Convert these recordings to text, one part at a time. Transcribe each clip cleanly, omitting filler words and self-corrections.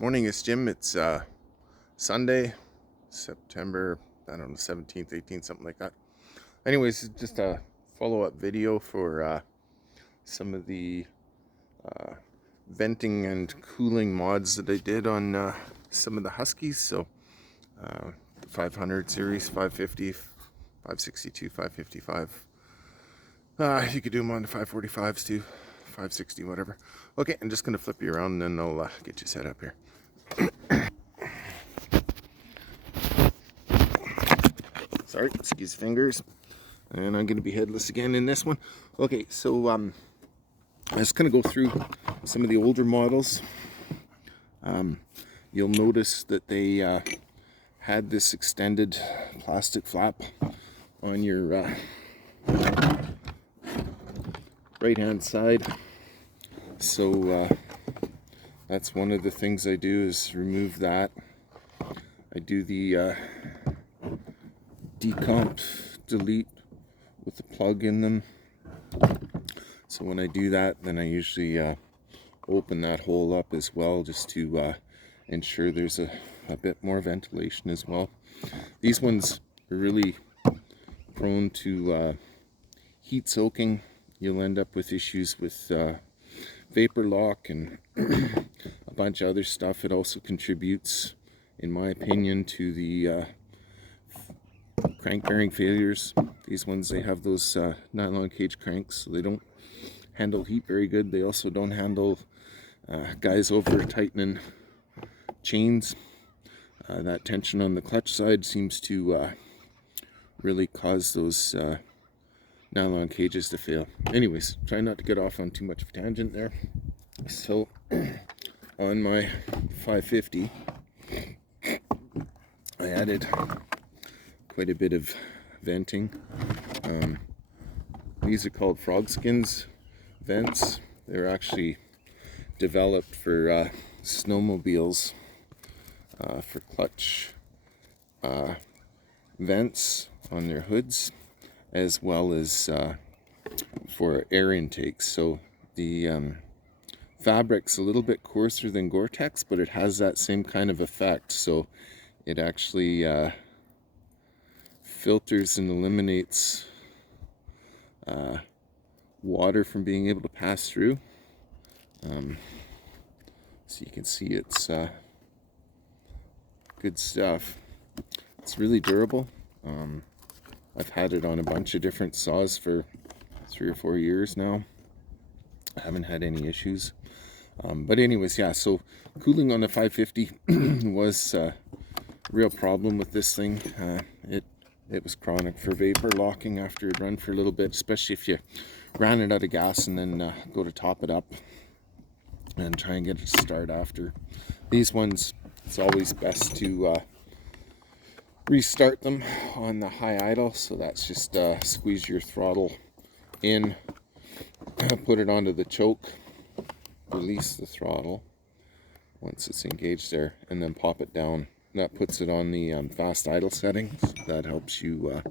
Morning, it's Jim. It's Sunday, September, I don't know, 17th, 18th, something like that. Anyways, it's just a follow-up video for some of the venting and cooling mods that I did on some of the Huskies. So 500 series, 550, 562, 555. You could do them on the 545s too, 560, whatever. Okay, I'm just going to flip you around and then I'll get you set up here. Sorry, excuse fingers. And I'm going to be headless again in this one. Okay, so I'm just going to go through some of the older models. You'll notice that they had this extended plastic flap on your right hand side. So that's one of the things I do, is remove that. I do the decomp delete with the plug in them. So when I do that, then I usually open that hole up as well, just to ensure there's a bit more ventilation as well. These ones are really prone to heat soaking. You'll end up with issues with vapor lock and a bunch of other stuff. It also contributes, in my opinion, to the crank bearing failures. These ones, they have those nylon cage cranks, so they don't handle heat very good. They also don't handle guys over tightening chains. That tension on the clutch side seems to really cause those nylon cages to fail. Anyways, try not to get off on too much of a tangent there. So on my 550, I added quite a bit of venting. These are called Frogzskin vents. They're actually developed for snowmobiles, for clutch vents on their hoods, as well as for air intakes. So the fabric's a little bit coarser than Gore-Tex, but it has that same kind of effect. So it actually filters and eliminates water from being able to pass through. So you can see it's good stuff. It's really durable. I've had it on a bunch of different saws for 3 or 4 years now. I haven't had any issues. But anyways, yeah, so cooling on the 550 was a real problem with this thing. It was chronic for vapor locking after it run for a little bit, especially if you ran it out of gas and then go to top it up and try and get it to start after. These ones, it's always best to restart them on the high idle. So that's just squeeze your throttle in, put it onto the choke, release the throttle once it's engaged there, and then pop it down. That puts it on the fast idle settings. That helps you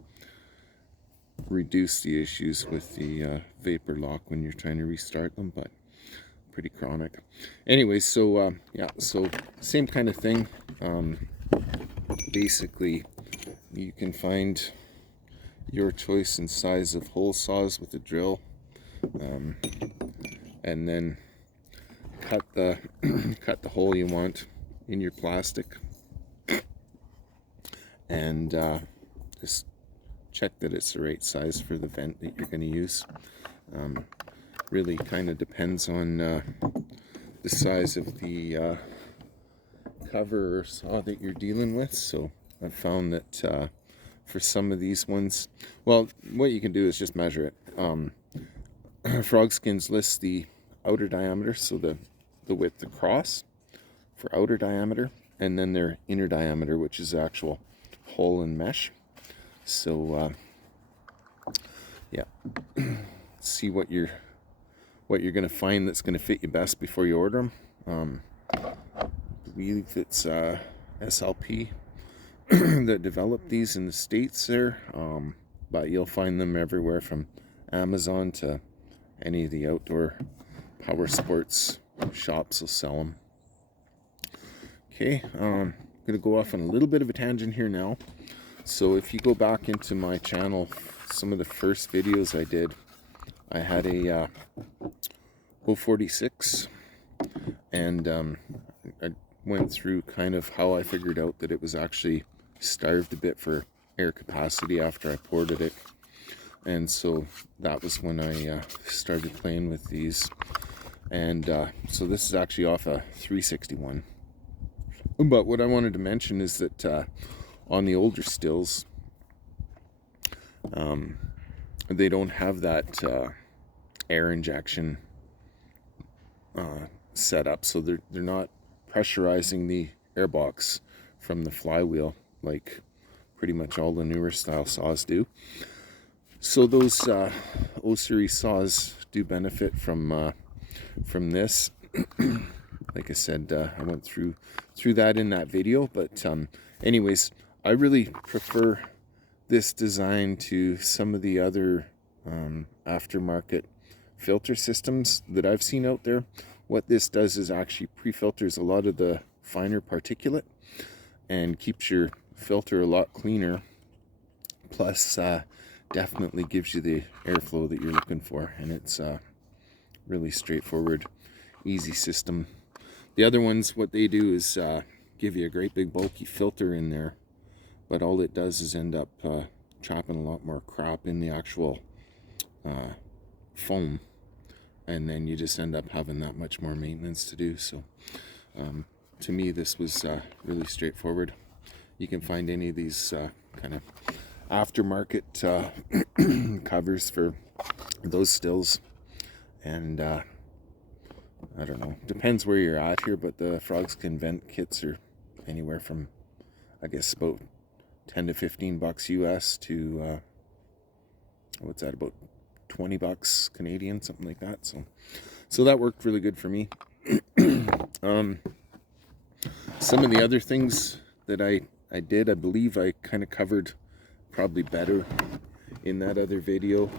reduce the issues with the vapor lock when you're trying to restart them, but pretty chronic. Anyways, so yeah, so same kind of thing. Basically, you can find your choice and size of hole saws with a drill, and then cut the cut the hole you want in your plastic, and just check that it's the right size for the vent that you're going to use. Really kind of depends on the size of the cover or saw that you're dealing with. So I've found that for some of these ones, well, what you can do is just measure it. Frogzskins lists the outer diameter, so the width across for outer diameter, and then their inner diameter, which is the actual hole and mesh. So yeah, see what you're going to find that's going to fit you best before you order them. I believe it's SLP that developed these in the States there, but you'll find them everywhere from Amazon to any of the outdoor power sports shops will sell them. Okay, I'm gonna go off on a little bit of a tangent here now. So if you go back into my channel, some of the first videos I did, I had a 046, and I went through kind of how I figured out that it was actually starved a bit for air capacity after I ported it. And so that was when I started playing with these. And so this is actually off a 361. But what I wanted to mention is that on the older Stihls, they don't have that air injection set up, so they're not pressurizing the airbox from the flywheel like pretty much all the newer style saws do. So those O series saws do benefit from this. Like I said, I went through that in that video, but anyways, I really prefer this design to some of the other aftermarket filter systems that I've seen out there. What this does is actually pre-filters a lot of the finer particulate and keeps your filter a lot cleaner, plus definitely gives you the airflow that you're looking for, and it's really straightforward, easy system. The other ones, what they do is give you a great big bulky filter in there, but all it does is end up trapping a lot more crap in the actual foam, and then you just end up having that much more maintenance to do. So to me, this was really straightforward. You can find any of these kind of aftermarket covers for those Stihls, and I don't know, depends where you're at here, but the Frogzskin vent kits are anywhere from, I guess, about 10 to 15 bucks US to what's that, about 20 bucks Canadian, something like that. So that worked really good for me. Some of the other things that I did, I believe I kind of covered probably better in that other video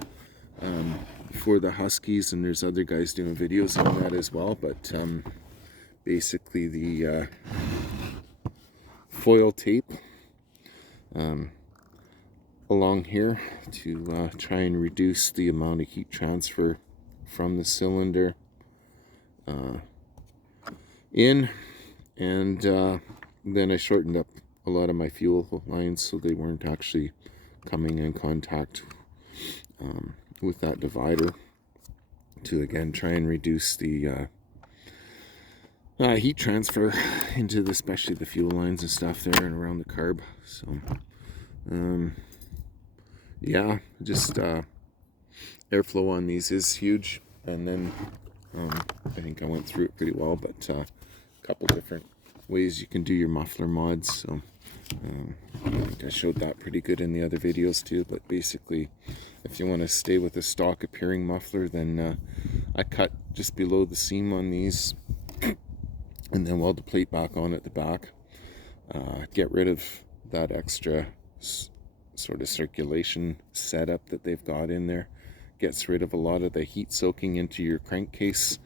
for the Huskies, and there's other guys doing videos on that as well. But basically the foil tape along here to try and reduce the amount of heat transfer from the cylinder in, and then I shortened up a lot of my fuel lines so they weren't actually coming in contact with that divider, to again try and reduce the heat transfer into especially the fuel lines and stuff there and around the carb. So yeah, just airflow on these is huge, and then I think I went through it pretty well, but a couple different ways you can do your muffler mods. So I think I showed that pretty good in the other videos too. But basically, if you want to stay with a stock appearing muffler, then I cut just below the seam on these and then weld the plate back on at the back. Get rid of that extra sort of circulation setup that they've got in there. Gets rid of a lot of the heat soaking into your crankcase,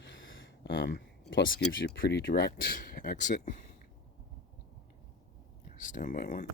plus gives you a pretty direct exit. Stand by one.